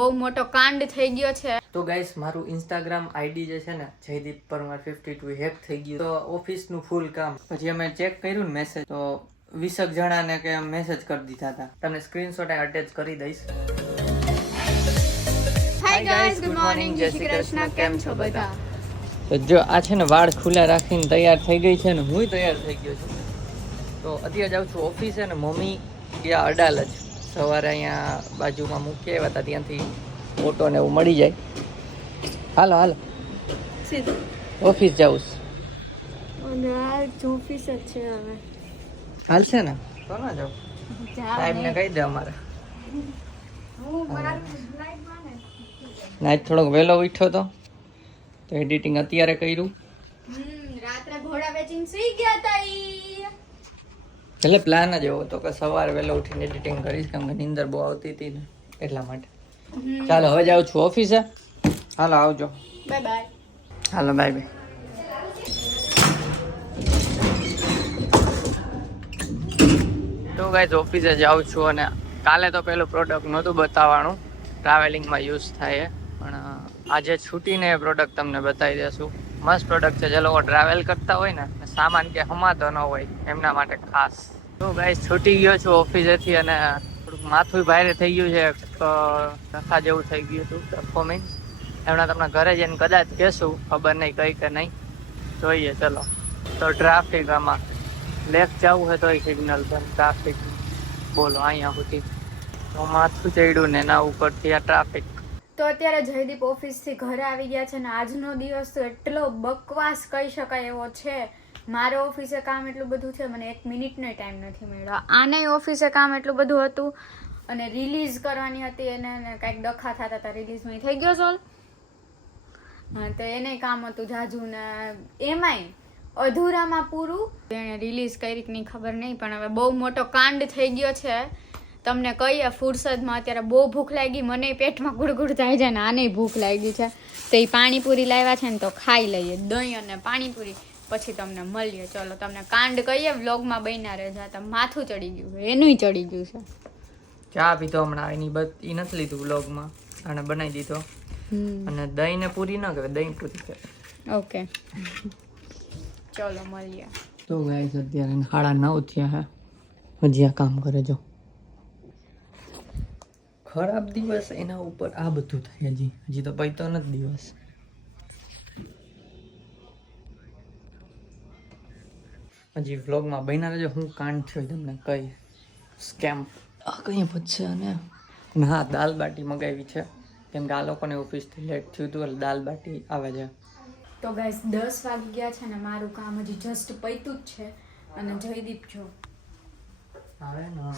બહુ મોટો કાંડ થઈ ગયો છે. તો ગાઈસ મારું ઇન્સ્ટાગ્રામ આઈડી જે છે ને જયદીપ પરમાર 52 હેક થઈ ગયું. તો ઓફિસનું ફૂલ કામ. પછી અમે ચેક કર્યું ને મેસેજ, તો 20 જણાને કે મેસેજ કરી દીધા હતા. તમને સ્ક્રીનશોટ અટેચ કરી દઈશ. હાય ગાઈસ, ગુડ મોર્નિંગ, જય શ્રી કૃષ્ણ. કેમ છો બધા? તો જો આ છે ને વાળ ખુલ્લા રાખીને તૈયાર થઈ ગઈ છે ને હું તૈયાર થઈ ગયો છું. તો અત્યારે જાઉં છું ઓફિસે ને મમ્મી ગયા અડાલજ. સવારે અહીંયા બાજુમાં મૂકી આવ્યા હતા, ત્યાંથી ઓટો ને એવું મળી જાય. હાલો હાલો ઓફિસ જાઉં ઓફિસ જ છે હવે. હાલશે ને તો ના જાઉં, સાહેબ ને કહી દે અમારે. આજ થોડોક વહેલો ઉઠ્યો તો એડિટિંગ અત્યારે કર્યું. રાત્રે ઘોડા વેચીને સુઈ ગયા હતા. એટલે પ્લાન જ એવો હતો કે સવારે વહેલો ઉઠીને એડિટિંગ કરીશ, કેમ કે નીંદર બહુ આવતી હતી ને એટલા માટે. ચાલો હવે જાઉં છું ઓફિસે. હાલો આવજો. Bye bye. હાલો બાય બાય. તો ગાઈઝ ઓફિસે જાઉં છું અને કાલે તો પેલું પ્રોડક્ટ નહોતું બતાવવાનું, ટ્રાવેલિંગમાં યુઝ થાય, પણ આજે છૂટીને એ પ્રોડક્ટ તમને બતાવી દેશું. મસ્ત પ્રોડક્ટ છે, જે લોકો ટ્રાવેલ કરતા હોય ને સામાન કે હમાતો ન હોય એમના માટે ખાસ. તો ગાઈઝ છૂટી ગયો છું ઓફિસેથી અને થોડુંક માથું ભારે થઈ ગયું છે, નખા જેવું થઈ ગયું હતું પરફોર્મન્સ. એમના તમને ઘરે જઈને કદાચ કહેશું, ખબર નહીં કઈ કે નહીં, જોઈએ. ચલો. તો ટ્રાફિક આમાં લેફ્ટ જવું હોય તો સિગ્નલ પર ટ્રાફિક, બોલો અહીંયા સુધી તો માથું ચડ્યું ને એના ઉપરથી આ ટ્રાફિક. તો અત્યારે જયદીપ ઓફિસથી ઘરે આવી ગયા છે ને આજનો દિવસ તો એટલો બકવાસ કહી શકાય એવો છે. મારે ઓફિસે કામ એટલું બધું છે, મને 1 મિનિટનો ટાઈમ નથી મળ્યો. આને ઓફિસે કામ એટલું બધું હતું અને રિલીઝ કરવાની હતી, એને કંઈક ડખા થતા હતા. રિલીઝમાં થઈ ગયો સોલ્વ. હા, તો એને કામ હતું જાજુ ને એમાંય અધૂરામાં પૂરું. એને રિલીઝ કરી કે નહીં ખબર નહીં, પણ હવે બહુ મોટો કાંડ થઈ ગયો છે. તમને કહીએ ફુરસદમાં અત્યારે બહુ ભૂખ લાગી, મને પેટમાં ગુડગુડ થાય છે ને આને ભૂખ લાગી છે. તો એ પાણીપુરી લાવ્યા છે ને તો ખાઈ લઈએ, દહીં અને પાણીપુરી, પછી તમને મળીએ. ચલો તમને કાંડ કહીએ, વ્લોગમાં બન્યા રહેજા. તો માથું ચડી ગયું, એનું ચડી ગયું છે. ચા પીતો હમણાં, એની એ નથી લીધું વ્લોગમાં, અને બનાવી દીધો. અને દહીં ને પૂરી ન કરે, દહીં પૂરી કરે. ઓકે ચલો મળીએ. તો ગાઈસ અત્યારે 9:30 થયા હે, હજી આ કામ કરે. જો ખરાબ દિવસ એના ઉપર આ બધું થાય. હજી તો પૈતો નથી દિવસ. હજી વ્લોગમાં બન્યા રહેજો. હું કાંડ થયો તમને કઈ સ્કેમ આ કઈ પૂછશે. અને હા, દાલ બાટી મગાવી છે, કેમ કે આ લોકોને ઓફિસથી લેટ થયું હતું એટલે દાલ બાટી આવે છે. તો ગાઈસ 10 વાગી ગયા છે ને મારું કામ હજી જસ્ટ પૈતું જ છે. અને જયદીપ જો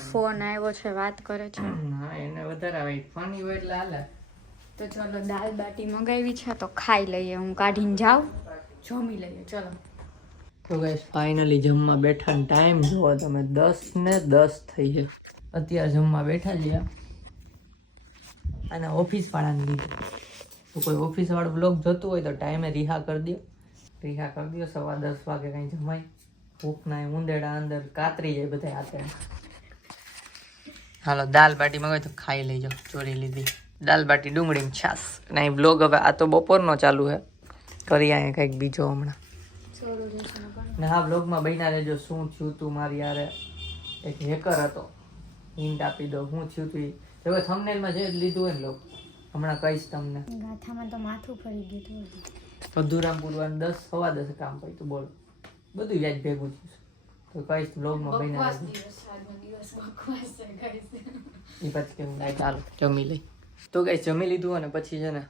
ફોન આવ્યો છે, વાત કરે છે. હા, એને વધારે આવે ફોન હોય એટલે હાલે. તો ચલો દાલ બાટી મંગાવી છે તો ખાઈ લઈએ. હું કાઢીને જાઉં, જમી લઈએ. ચલો. તો ગાઈસ ફાઇનલી જમવા બેઠા, ટાઈમ જોવો તમે 10:10 થઈ છે. અત્યારે જમવા બેઠા છીએ. અને ઓફિસ વાળાને લીધે તો કોઈ ઓફિસ વાળો બ્લોગ જોતું હોય તો ટાઈમે રિહા કરી દો. 10:15 વાગે કંઈ જમાય. ભૂખના ઊંદેડા અંદર કાતરી જાય બધા હાથે. હાલો દાલ બાટી મંગાવી તો ખાઈ લેજો. ચોરી લીધી દાલ બાટી ડુંગળી છાસ. અને અહીં બ્લોગ હવે આ તો બપોરનો ચાલુ છે, કરી અહીંયા કંઈક બીજો હમણાં. ને હા, બ્લોગમાં બન્યા રહેજો. શું થયું તું મારી યારે, એક હેકર હતો, હિન્ટ આપી દો શું થયું તું. હવે થંબનેલમાં જે લીધું હોય ને લોક હમણાં કહીશ તમને. ગાથામાં તો માથું ફરી ગયું હતું. અધૂરામ પૂરવાનું 10:15 કામ કર્યું તું, બોલો બધું યાદ ભેગું થયું. તો કહીશ બ્લોગમાં બન્યા રહેજો. એ પછી કેવું લાગે. ચાલો જમી લઈ. તો ગાઈસ જમી લીધું અને પછી છે ને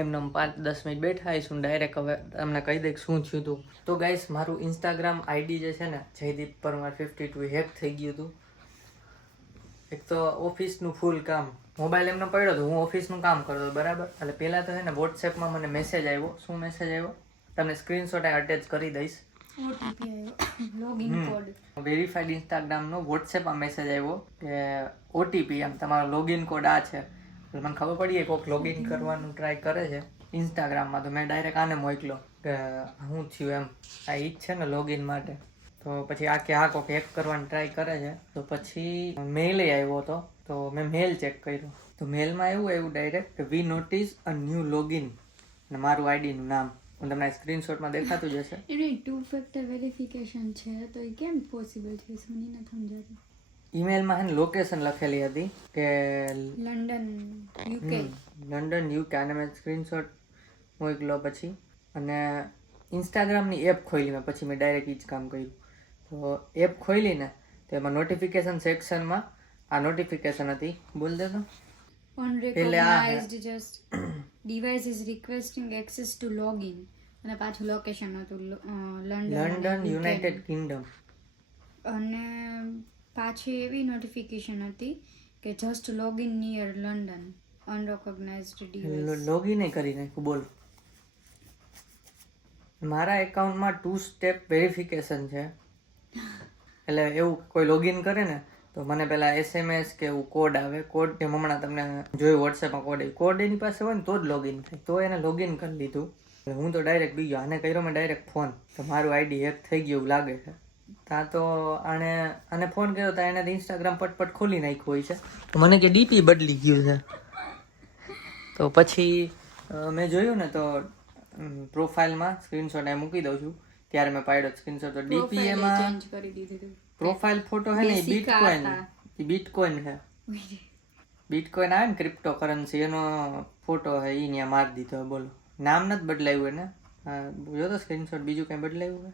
એમને 5-10 મિનિટ બેઠા આવીશું. ડાયરેક્ટ હવે તમને કહી દે શું થયું હતું. તો ગાઈસ મારું ઇન્સ્ટાગ્રામ આઈડી જે છે ને જયદીપ પરમાર 52 હેક થઈ ગયું હતું. એક તો ઓફિસનું ફૂલ કામ, મોબાઈલ એમનો પડ્યો હતો, હું ઓફિસનું કામ કરતો હતો બરાબર. એટલે પહેલાં તો છે ને વોટ્સએપમાં મને મેસેજ આવ્યો. શું મેસેજ આવ્યો તમને સ્ક્રીનશોટ અટેચ કરી દઈશ. વેરીફાઈડ ઇન્સ્ટાગ્રામનો વોટ્સએપમાં મેસેજ આવ્યો કે ઓટીપી એમ તમારો લોગિન કોડ આ છે. મને ખબર પડી કોઈક લોગિન કરવાનું ટ્રાય કરે છે ઇન્સ્ટાગ્રામમાં, તો મેં ડાયરેક્ટ આને મોકલ્યો કે શું થયું એમ, આ ઈ જ છે ને લોગિન માટે. તો પછી આ કોઈક હેક કરવાની ટ્રાય કરે છે. તો પછી મેલ આવ્યો હતો, તો મેં મેલ ચેક કર્યો તો મેલમાં એવું આવ્યું ડાયરેક્ટ કે વી નોટિસ અ ન્યૂ લોગિન અને મારું આઈડીનું નામ હું તમને સ્ક્રીનશોટમાં દેખાતું જ હશે. એને 2 ફેક્ટર વેરિફિકેશન છે તો એ કેમ પોસિબલ છે મને નથી સમજાતું. ઈમેલમાં હે લોકેશન લખેલી હતી કે લંડન યુકે. લંડન યુકે અને મેં સ્ક્રીનશોટ મોકલ્યો પછી અને ઇન્સ્ટાગ્રામની એપ ખોલી મેં પછી મેં ડાયરેક્ટ એ જ કામ કર્યું. તો એપ ખોલીને તો એમાં નોટિફિકેશન સેક્શનમાં આ નોટિફિકેશન હતી બોલ દે તો unrecognized just device is requesting access to login અને પાછું લોકેશન હતું લંડન યુનાઇટેડ કિંગડમ અને પાછી એવી નોટિફિકેશન હતી કે just login near London unrecognized device. Login કરી નાખ્યું બોલ. મારા એકાઉન્ટમાં 2 સ્ટેપ વેરિફિકેશન છે એટલે એવું કોઈ લોગિન કરે ને તો મને પેલા SMS કે એવું કોડ આવે. કોડ કે હમણાં તમને જોયું વોટ્સએપમાં કોડ એની પાસે હોય ને તો જ લોગિન થાય. તો એને લોગિન કરી લીધું. હું તો ડાયરેક્ટ બી ગયો આને કર્યો મેં ડાયરેક્ટ ફોન તો મારું આઈડી હેક થઈ ગયું એવું લાગે છે. ત્યાં તો આને ફોન કર્યો તો એને ઇન્સ્ટાગ્રામ પટપટ ખોલી નાખ્યું હોય છે. તો મને કે ડીપી બદલી ગયું છે. તો પછી મેં જોયું ને તો પ્રોફાઇલમાં સ્ક્રીનશોટ એ મૂકી દઉં છું ત્યારે મેં પાડ્યો સ્ક્રીનશોટ. તો ડીપી એમાં ચેન્જ કરી દીધું. પ્રોફાઇલ ફોટો હે ને બીટકોઇન છે. બીટકોઇન આવે ને ક્રિપ્ટો કરન્સી એનો ફોટો હે ઈ ત્યાં મારી દીધો. બોલો નામ નથી બદલાયું એને. જો તો સ્ક્રીનશોટ બીજું કઈ બદલાયું હે?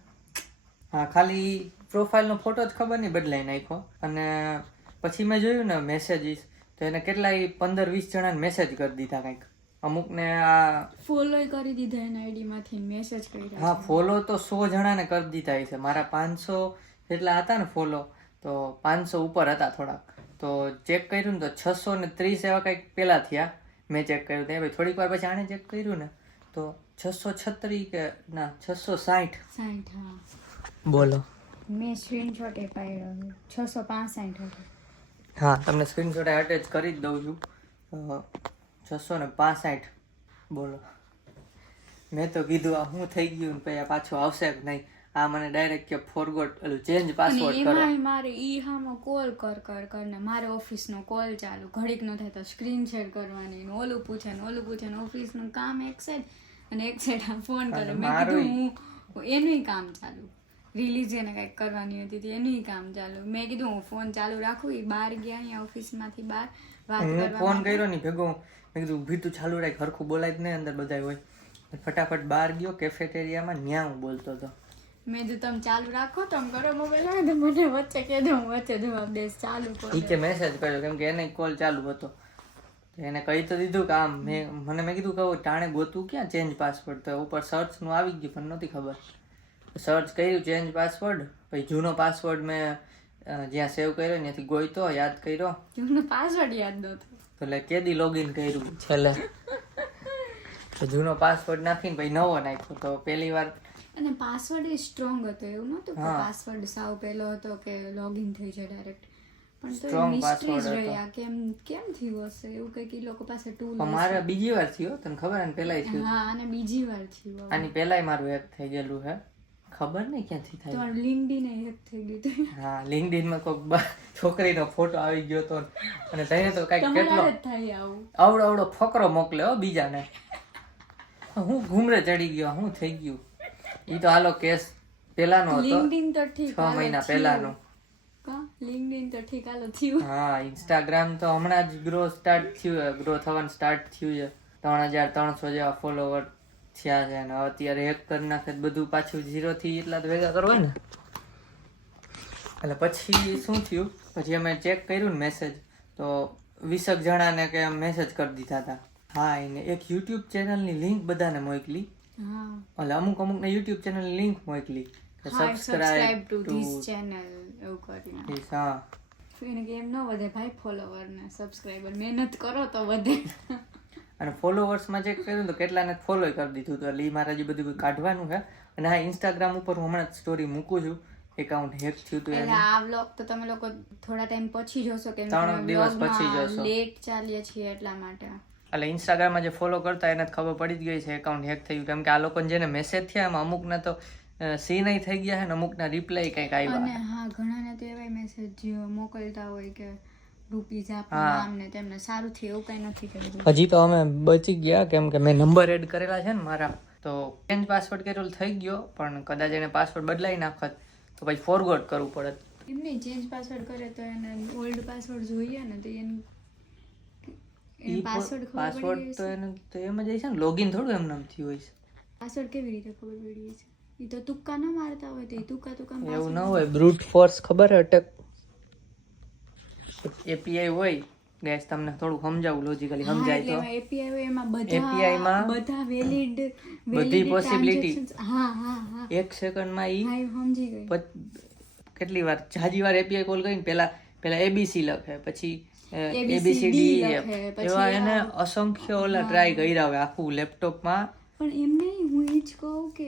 હા ખાલી પ્રોફાઇલનો ફોટો જ ખબર નહીં બદલાઈ નાખ્યો. અને પછી મેં જોયું ને મેસેજીસ તો એને કેટલાય 15-20 જણાને મેસેજ કરી દીધા કંઈક. અમુકને આ ફોલો કરી દીધા એના આઈડી માંથી મેસેજ કર્યા. હા ફોલો તો 100 જણાને કરી દીધા છે. મારા 500 જેટલા હતા ને ફોલો તો 500 ઉપર હતા થોડાક. તો ચેક કર્યું ને તો 630 એવા કંઈક પેલા થયા. મેં ચેક કર્યું ત્યાં થોડીક વાર પછી આને ચેક કર્યું ને તો 636 કે ના 660. હા બોલો મેં સ્ક્રીનશોટ એ પાડ્યો 665 હતો. હા તમને સ્ક્રીનશોટ અટેચ કરી જ દઉં છું. 665 બોલો. મેં તો કીધું આ શું થઈ ગયું ને પછી પાછું આવશે કે નહીં. આ મને ડાયરેક્ટ કે ફોરગોટ પેલું ચેન્જ પાસવર્ડ કરો. એમાં મારે ઈ હામો કોલ કરને મારે ઓફિસનો કોલ ચાલુ ઘડીક ન થાય તો સ્ક્રીન શેર કરવાની ને ઓલું પૂછે ને ઓફિસનું કામ એક સાઈડ અને એક સાઈડ ફોન કરે. મેં કીધું હું એનું કામ ચાલુ રિલીઝ એને કંઈક કરવાની હતી એનું કામ ચાલુ. મેં કીધું હું ફોન ચાલુ રાખું. એ બહાર ગયા અહીંયા ઓફિસમાંથી બહાર વાત કરવા. ફોન કર્યો ને ભેગો મેં કીધું ભીતું ચાલુ રાખ હરખું બોલાય જ નહીં અંદર બધા હોય. ફટાફટ બહાર ગયો કેફેટેરિયામાં ન્યા હું બોલતો હતો. મેં જો તમે ચાલુ રાખો તમે કરો મોબાઈલ આવે તો મને વચ્ચે કહી દો હું વચ્ચે જવાબ દઈશ ચાલુ કરો. ઈ કે મેસેજ કર્યો કેમ કે એને કોલ ચાલુ હતો. એને કહી તો દીધું કે આમ મેં કીધું કે ટાણે ગોતું ક્યાં ચેન્જ પાસવર્ડ. તો ઉપર સર્ચનું આવી ગયું પણ નહોતી ખબર. સર્ચ કર્યું ચેન્જ પાસવર્ડ પછી જૂનો પાસવર્ડ મેં જ્યાં સેવ કર્યો ત્યાંથી ગોઈતો યાદ કર્યો. જૂનો પાસવર્ડ યાદ નહોતો એટલે કેદી લોગિન કર્યું છેલ્લે તો જૂનો પાસવર્ડ નાખીને પછી નવો નાખ્યો. તો પહેલી વાર અને પાસવર્ડ એ સ્ટ્રોંગ હતો એવું નહોતું કે પાસવર્ડ સાવ પહેલો હતો કે લોગિન થઈ જાય ડાયરેક્ટ. પણ તો મિસ્ટ્રી જ રહ્યા કેમ થયું હશે એવું કંઈક ઈ લોકો પાસે ટૂલ. મારે બીજી વાર થયો તને ખબર ને પહેલાય થયું. હા અને બીજી વાર થયું. આની પહેલાય મારું હેક થઈ ગયેલું હે ખબર નહીં ક્યાંથી થાય. તમારું લિંક્ડઇન હેક થઈ ગયું. હા લિંક્ડઇન માં કોઈક છોકરીનો ફોટો આવી ગયો તો અને તને તો કઈક કેટલો થાય આવું આવડો ફકરો મોકલ્યો બીજાને. હું ઘૂમરે ચડી ગયો શું થઈ ગયું. ઈ તો હાલો કેસ પેલાનો હતો લિંક્ડઇન તો ઠીક 6 મહિના પહેલાનો. લિંક્ડઇન તો ઠીક હાલો થયું. હા ઇન્સ્ટાગ્રામ તો હમણાં જ ગ્રો થવાનું સ્ટાર્ટ થયું છે. 3300 જેવા ફોલોવર થયા છે અને અત્યારે હેક કરી નાખે બધું પાછું 0 થી એટલા તો ભેગા કરવા ને. એટલે પછી શું થયું પછી અમે ચેક કર્યું ને મેસેજ તો 20 જણાને કે મેસેજ કરી દીધા હતા. હા એને એક યુટ્યુબ ચેનલની લિંક બધાને મોકલી. હા એટલે અમુકને યુટ્યુબ ચેનલની લિંક મોકલી સબસ્ક્રાઇબ ટુ ધીસ ચેનલ એવું કરીને. હા એને કે એમ ન વધે ભાઈ ફોલોવર ને સબસ્ક્રાઇબર મહેનત કરો તો વધે. અને ફોલોવર્સમાં ચેક કર્યું તો કેટલાને ફોલો કરી દીધું તો એટલે મારે હજી બધું કાઢવાનું છે. અને હા ઇન્સ્ટાગ્રામ ઉપર હું હમણાં સ્ટોરી મૂકું છું એકાઉન્ટ હેક થયું હતું એટલે આ વ્લોગ તો તમે લોકો થોડા ટાઈમ પછી જોશો કે 3 દિવસ પછી જોશો. લેટ ચાલીએ છીએ એટલા માટે. એટલે ઇન્સ્ટાગ્રામમાં જે ફોલો કરતા એને ખબર પડી જ ગઈ છે એકાઉન્ટ હેક થયું કેમ કે આ લોકોને જેને મેસેજ થયા એમાં અમુકના તો સીન થઈ ગયા છે ને અમુકના રિપ્લાય કંઈક આવ્યા. અને હા ઘણાને તો એવા મેસેજ મોકલતા હોય કે રૂપીઝ હા. આપવા આમ ને તેમને સારું થયું એવું કઈ નથી કર્યું. હજી તો અમે બચી ગયા કેમ કે મેં નંબર એડ કરેલા છે ને મારા, તો ચેન્જ પાસવર્ડ કરેલું થઈ ગયો, પણ કદાચ એને પાસવર્ડ બદલાઈ નાખત તો પછી ફોરગોટ કરવું પડત. એમને ચેન્જ પાસવર્ડ કરે તો એને ઓલ્ડ પાસવર્ડ જોઈએ ને, તો એને પાસવર્ડ ખબર પાસવર્ડ પડી તો એને તો એમ જ છે ને, લોગિન થોડું એમ નામ થયું હોય છે. પાસવર્ડ કેવી રીતે ખબર પડી છે? એ તો તુક્કા ન મારતા હોય તો એ તુક્કા એવું ન હોય, બ્રૂટ ફોર્સ ખબર અટેક એપીઆઈ હોય. ગેસ તમને થોડું સમજાવું, લોજિકલી સમજાય તો. એપીઆઈ હોય એમાં API માં બધા વેલિડ બધી possibility. હા હા હા 1 સેકન્ડમાં ઈ હા, હું સમજી ગઈ. કેટલી વાર જાજી વાર એપીઆઈ કોલ કરીને પેલા એબીસી લખે, પછી ABCD એબીસીડી લખે, પછી એવા એને અસંખ્ય ઓલા ટ્રાય કર્યા હોય આખું લેપટોપમાં. પણ એમ નહીં, હું એ જ કહું કે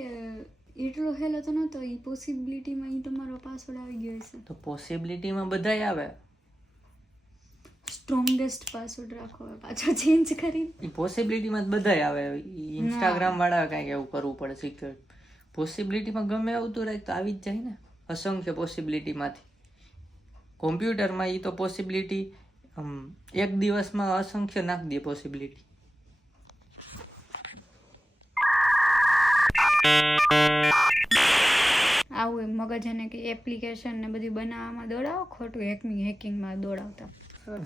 એટલો હેલો તો નતો, એ પોસિબિલિટીમાં એ તમારો પાસવર્ડ આવી ગયો હશે. તો પોસિબિલિટીમાં બધાય આવે, સ્ટ્રોંગેસ્ટ પાસવર્ડ રાખો હવે પાછો ચેન્જ કરી. એ પોસિબિલિટીમાં જ બધાય આવે. ઇન્સ્ટાગ્રામ વાળા કાંઈક એવું કરવું પડે સિક્યોર. પોસિબિલિટીમાં ગમે એવું તો રાખ તો આવી જ જાય ને, અસંખ્ય પોસિબિલિટીમાંથી. કોમ્પ્યુટરમાં એ તો પોસિબિલિટી એક દિવસમાં અસંખ્ય નાખી દે પોસિબિલિટી. આવું મગજ એને કે એપ્લિકેશન ને બધી બનાવવામાં દોડાવો, ખોટું હેકિંગમાં દોડાવતા.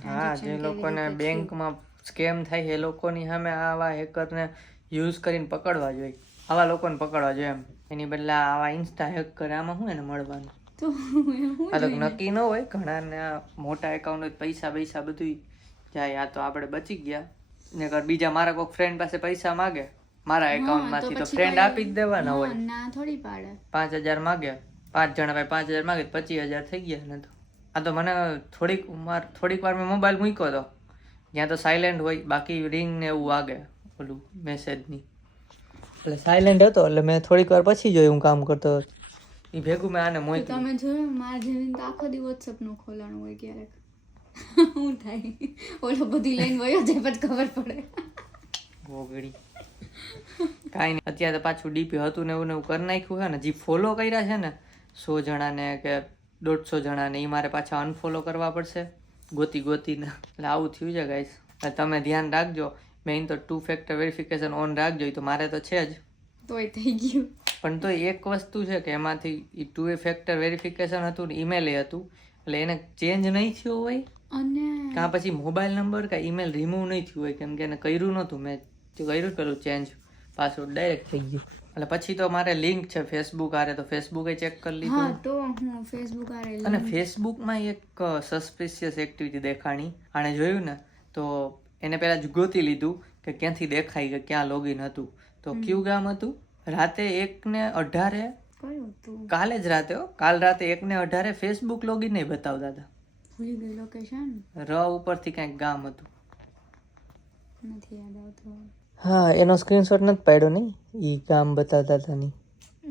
હા, જે લોકોને બેંકમાં સ્કેમ થાય એ લોકોની સામે આવા હેકરને યુઝ કરીને પકડવા જોઈએ. આવા લોકોને પકડવા જોઈએ એમ. એની બદલે આવા ઇન્સ્ટા હેક કરે, આમાં શું એને મળવાનું? તો આ તો નક્કી ન હોય, ઘણાને મોટા એકાઉન્ટ પૈસા બધું જાય. આ તો આપણે બચી ગયા ને. બીજા મારા કોઈ ફ્રેન્ડ પાસે પૈસા માગે મારા એકાઉન્ટ માંથી, તો ફ્રેન્ડ આપી જ દેવાના હોય. ના થોડી પાડે. 5000 માગે, 5 જણા ભાઈ 5000 માગે, 25000 થઈ ગયા ને. તો આ તો મને થોડીક વાર મેં મોબાઈલ મૂક્યો હતો, જ્યાં તો સાયલેન્ટ હોય, બાકી રિંગ ને એવું વાગે ઓલું મેસેજની, એટલે સાયલેન્ટ હતો. એટલે મેં થોડીક વાર પછી જોયું, હું કામ કરતો એ ભેગું મેં આને મોકલ્યું. તમે જોયું મારા જેવી તો આખો દી વોટ્સઅપ નું ખોલાણું હોય ક્યારેક. શું થાય, ઓલો બધી લઈને વયો જાય પછી ખબર પડે. ગોગડી કાંઈ નહીં. અત્યારે તો પાછું ડીપી હતું ને એવું કરી નાખ્યું છે ને. જે ફોલો કર્યા છે ને 100 જણાને કે 150 જણાને, એ મારે પાછા અનફોલો કરવા પડશે ગોતીને. એટલે આવું થયું છે ગાઈસ. તમે ધ્યાન રાખજો. મેઇન તો 2 ફેક્ટર વેરિફિકેશન ઓન રાખજો. એ તો મારે તો છે જ, તોય થઈ ગયું. પણ તો એક વસ્તુ છે કે એમાંથી 2 ફેક્ટર વેરિફિકેશન હતું ને ઈમેલ હતું, એટલે એને ચેન્જ નહીં થયો હોય, અને કાં પછી મોબાઈલ નંબર કે ઈમેલ રિમૂવ નહીં થયું હોય, કેમ કે એને કર્યું નહોતું. મેં કર્યું પેલું ચેન્જ પાસવર્ડ ડાયરેક્ટ થઈ ગયું. એટલે પછી તો મારે લિંક છે ફેસબુક આરે, તો ફેસબુકે ચેક કરી લીધું. હા, તો હું ફેસબુક આરે અને ફેસબુકમાં એક સસ્પિશિયસ એક્ટિવિટી દેખાણી. આણે જોયું ને તો એને પહેલા જ ગોતી લીધું કે ક્યાંથી દેખાય કે ક્યાં લોગિન હતું. તો કયું ગામ હતું? રાતે 1:18 કયું તું કાલ રાતે 1:18 ફેસબુક લોગિન નહીં બતાવતા હતા. ભૂલી ગઈ લોકેશન, ર ઉપરથી કંઈક ગામ હતું, નથી યાદ આવતું. હા, એનો સ્ક્રીનશોટ નથી પાડ્યો નહીં, ઈ ગામ બતાવતા હતા નહીં.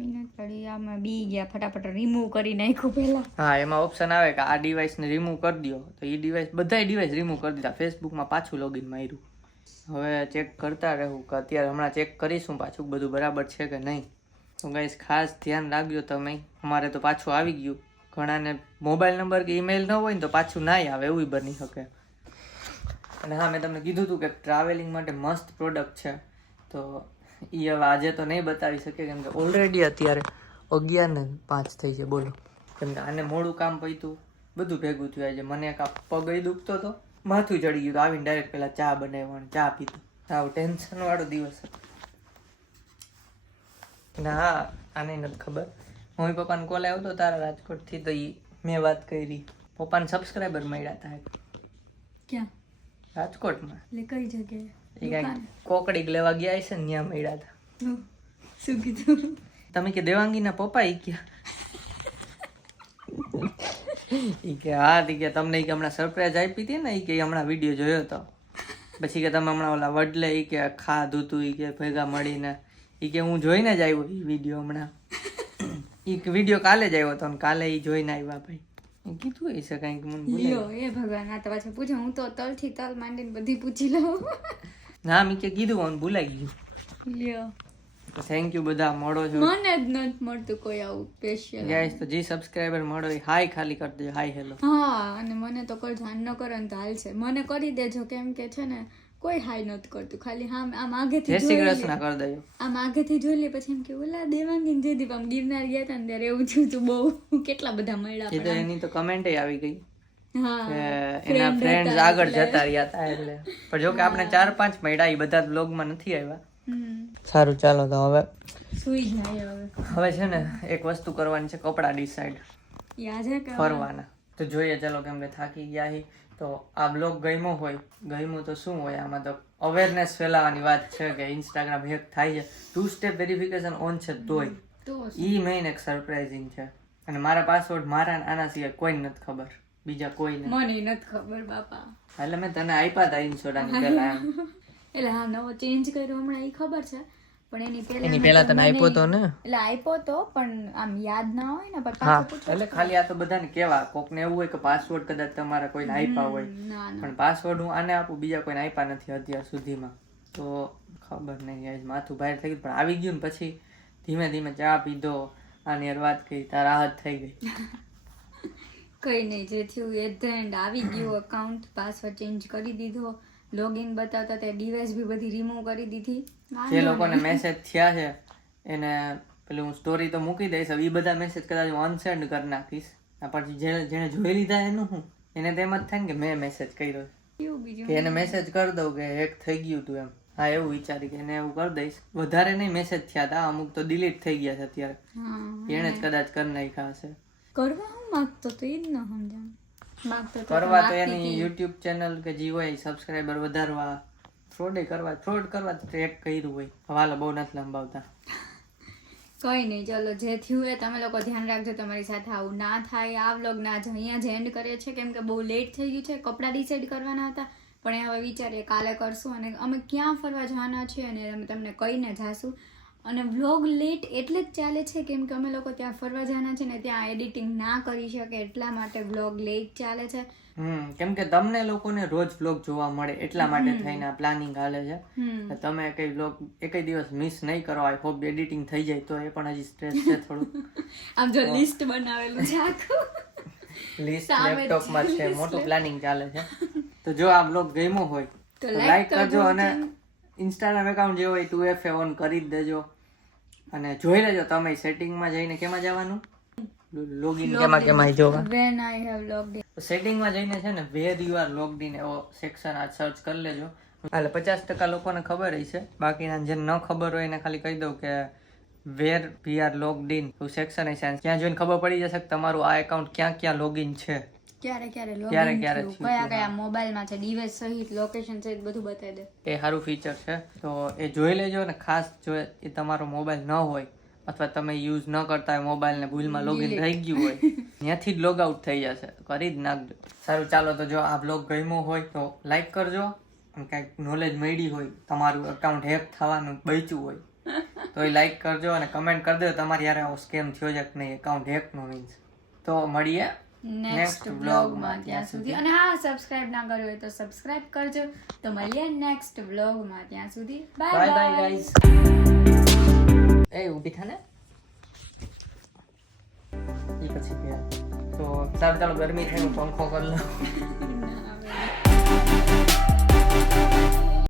એને પડી આમાં બી ગયા, ફટાફટ રિમૂવ કરી નાખ્યું પહેલા. હા, એમાં ઓપ્શન આવે કે આ ડિવાઇસને રિમૂવ કરી દો, તો એ બધાય ડિવાઇસ રિમૂવ કરી દીધા. ફેસબુકમાં પાછું લોગિન માર્યું. હવે ચેક કરતા રહેવું કે અત્યારે હમણાં ચેક કરીશું પાછું બધું બરાબર છે કે નહીં. તો ગાઈસ ખાસ ધ્યાન રાખજો તમે. અમારે તો પાછું આવી ગયું. ઘણાને મોબાઈલ નંબર કે ઈમેલ ન હોય ને તો પાછું ના આવે, એવું બની શકે. અને હા, મેં તમને કીધું હતું કે ટ્રાવેલિંગ માટે મસ્ત પ્રોડક્ટ છે, તો એ હવે આજે તો નહીં બતાવી શકે કેમ કે ઓલરેડી અત્યારે 11:05 થઈ છે. બોલો, કેમ કે આને મોડું કામ પૈતું, બધું ભેગું થયું. આજે મને એક પગ દુખતો હતો, માથું ચડી ગયું, તો આવીને ડાયરેક્ટ પેલા ચા બનાવવાનું, ચા પીતું. આવું ટેન્શન વાળો દિવસ હતો. અને હા, આને નથી ખબર, મમ્મી પપ્પાને કોલ આવ્યો હતો તારા રાજકોટથી, તો મેં વાત કરી. પપ્પાને સબસ્ક્રાઈબર મળ્યા હતા ક્યાં? રાજકોટમાં. એટલે કઈ જગ્યાએ? એ કાંઈક કોકડીક લેવા ગયા છે ને ત્યાં મળ્યા હતા. શું કીધું? તમે કે દેવાંગીના પપ્પા? ઈ કે હા. કે તમને કે હમણાં સરપ્રાઈઝ આપી હતી ને, કે હમણાં વિડીયો જોયો હતો, પછી કે તમે હમણાં ઓલા વડલે કે ખાધું તું, કે ભેગા મળીને, કે હું જોઈને જ આવ્યો એ વિડીયો. હમણાં વિડીયો કાલે જ આવ્યો હતો ને કાલે એ જોઈને આવ્યા ભાઈ. કીધું હશે કંઈક, મને લ્યો એ ભગવાન, આ તો પાછું પૂછો. હું તો તલથી તલ માંડીને બધી પૂછી લઉં. ના મેં કીધું મને ભૂલાઈ ગયું. લ્યો થેન્ક યુ બધા મળો છો મને જ નથી મળતું કોઈ આવું સ્પેશિયલ ગાઈસ. તો જે સબસ્ક્રાઇબર મળો એ હાય ખાલી કરી દેજો, હાય હેલો. હા, અને મને તો કોઈ ધ્યાન ન કરે ને તો હાલશે. મને કરી દેજો, કેમ કે છે ને કોઈ હાય નથી કરતું, ખાલી આમ આગેથી જય શ્રી જોઈ લે. કૃષ્ણ કરી દેજો. આમ આગેથી જોઈ લે, પછી એમ કે ઓલા દેવાંગીને જયદીપ આમ ગિરનાર ગયા હતા ને ત્યારે એવું થયું હતું બહુ. કેટલા બધા મળ્યા એ તો પણ એની તો કમેન્ટ આવી ગઈ હા, કે એના ફ્રેન્ડ્સ આગળ જતા રહ્યા હતા એટલે. પણ જો કે આપણે 4-5 મળ્યા, એ બધા બ્લોગમાં નથી આવ્યા. સારું, ચાલો તો હવે સુઈ જાય હવે. છે ને એક વસ્તુ કરવાની છે, કપડા ડિસાઈડ યાદ છે કે ફરવાના. તો જોઈએ, ચલો, કેમ કે થાકી ગયા હી. તો આ બ્લોગ ગમ્યો હોય, ગમ્યું તો શું હોય, આમાં તો અવેરનેસ ફેલાવવાની વાત છે કે ઇન્સ્ટાગ્રામ હેક થાય છે, 2 સ્ટેપ વેરિફિકેશન ઓન છે તોય. તો ઈ મેઇન એક સરપ્રાઇઝિંગ છે. અને મારા પાસવર્ડ મારા ને આના સિવાય કોઈને નથી ખબર, બીજા કોઈને. મને નથી ખબર બાપા. એટલે મેં તને આપ્યા હતા ઇન્સ્યોરાની પહેલા એમ. એટલે હા, નવો ચેન્જ કર્યો હમણાં એ ખબર છે, પણ એની પહેલા તને આપ્યો તો ને. એટલે આપ્યો તો પણ આમ યાદ ના હોય ને, પણ હા, પાછું પૂછો. એટલે ખાલી આ તો બધાને કેવા, કોકને એવું હોય કે પાસવર્ડ કદાચ તમારા કોઈને આપ્યા હોય, ના ના પણ પાસવર્ડ હું આને આપું, બીજા કોઈને આપ્યા નથી અત્યાર સુધીમાં. તો ખબર નહીં, યાર માથું બહાર થઈ ગયું. પણ આવી ગયું ને પછી ધીમે ધીમે ચા પીધો, આની યાર વાત કરી, તાર રાહત થઈ ગઈ. કઈ નહીં, જે થયું એટ ધ એન્ડ આવી ગયું. અકાઉન્ટ પાસવર્ડ ચેન્જ કરી દીધો, લોગિન બતાવતા તે ડિવાઇસ બી બધી રિમૂવ કરી દીધી. જે લોકોને મેસેજ થયા છે એને પેલું હું સ્ટોરી તો મૂકી દઈશ. હવે એ બધા મેસેજ કદાચ હું અનસેન્ડ કરી નાખીશ. પછી જેને જોઈ લીધા એનું હું, એને તેમ જ થાય ને કે મેં મેસેજ કર્યો, એવું બીજું કે એને મેસેજ કરી દઉં કે હેક થઈ ગયું તું એમ. હા, એવું વિચારી કે એને એવું કરી દઈશ. વધારે નહીં મેસેજ થયા હતા, અમુક તો ડિલીટ થઈ ગયા છે અત્યારે. હા, એને જ કદાચ કરી નાખ્યા હશે. કરવા હું માંગતો તો એ જ ન સમજાણ. માંગતો તો કરવા તો માગતી એની હતી. યુટ્યુબ ચેનલ કે જે હોય સબસ્ક્રાઇબર વધારવા, ફ્રોડ કરવા ટ્રેક કર્યું હોય. હવાલો બહુ નથી લંબાવતા. કઈ નહીં, ચલો જે થયું એ તમે લોકો ધ્યાન રાખજો, તમારી સાથે આવું ના થાય. આ વ્લોગ ના જ અહીંયા જ એન્ડ કરીએ છીએ, કેમ કે બહુ લેટ થઈ ગયું છે. કપડાં ડિસાઈડ કરવાના હતા, પણ એ હવે વિચારીએ કાલે કરશું. અને અમે ક્યાં ફરવા જવાના છીએ અને અમે તમને કહીને જાશું. અને વ્લોગ લેટ એટલે જ ચાલે છે કેમ કે અમે લોકો ત્યાં ફરવા જવાના છે ને, ત્યાં એડિટિંગ ના કરી શકે એટલા માટે વ્લોગ લેટ ચાલે છે. કેમ કે તમને લોકોને રોજ વ્લોગ જોવા મળે એટલા માટે થઈને આ પ્લાનિંગ હાલે છે. તમે કઈ વ્લોગ એકય દિવસ મિસ નહીં કરો. આઈ હોપ એડિટિંગ થઈ જાય તો. એ પણ હજી સ્ટ્રેસ છે થોડું. આમ જો લિસ્ટ બનાવેલું છે આખું, લિસ્ટ લેપટોપમાં છે, મોટું પ્લાનિંગ ચાલે છે. તો જો આ વ્લોગ ગમ્યો હોય તો લાઈક કરજો અને ઇન્સ્ટાગ્રામ એકાઉન્ટ જે હોય 2FA ઓન કરી જ દેજો. અને જોઈ લેજો તમે સેટિંગમાં જઈને કેમાં જવાનું, લોગિન કેમાં જોવા. when I have logged in. સેટિંગમાં જઈને છે ને વેર યુ આર લોગ્ડ ઇન એવો સેક્શન આ સર્ચ કરી લેજો. એટલે 50% લોકોને ખબર હશે, બાકીના જેને ન ખબર હોય એને ખાલી કહી દઉં કે વેર વી આર લોગ્ડ ઇન એવું સેક્શન હશે. ત્યાં જોઈને ખબર પડી જશે કે તમારું આ એકાઉન્ટ ક્યાં ક્યાં લોગિન છે, ક્યારે ક્યારે થયું, કયા મોબાઈલમાં છે, ડિવાઇસ સહિત લોકેશન સહિત બધું બતાવી દે. એ સારું ફીચર છે, તો એ જોઈ લેજો. અને ખાસ જો એ તમારો મોબાઈલ ન હોય અથવા તમે યુઝ ન કરતા હોય મોબાઈલ ને ભૂલમાં લોગિન રહી ગયું હોય, ત્યાંથી જ લોગ આઉટ થઈ જશે, કરી જ નાખજો. સારું, ચાલો તો જો આ બ્લોગ ગમ્યો હોય તો લાઈક કરજો. અને કાંઈક નોલેજ મળી હોય, તમારું એકાઉન્ટ હેક થવાનું બચ્યું હોય તો એ લાઈક કરજો અને કમેન્ટ કરી દો તમારી યાર આવો સ્કેમ થયો છે કે નહીં, એકાઉન્ટ હેક નો મીન્સ. તો મળીએ નેક્સ્ટ વ્લોગમાં, ત્યાં સુધી. અને હા, સબસ્ક્રાઇબ ના કર્યો હોય તો સબસ્ક્રાઇબ કરજો. તો મળીએ નેક્સ્ટ વ્લોગમાં, ત્યાં સુધી બાય બાય ગાઈઝ. એ ઊભી થા ને એ પછી તો સારું, ચાલો ગરમી થાય હું પંખો કરી લઉં.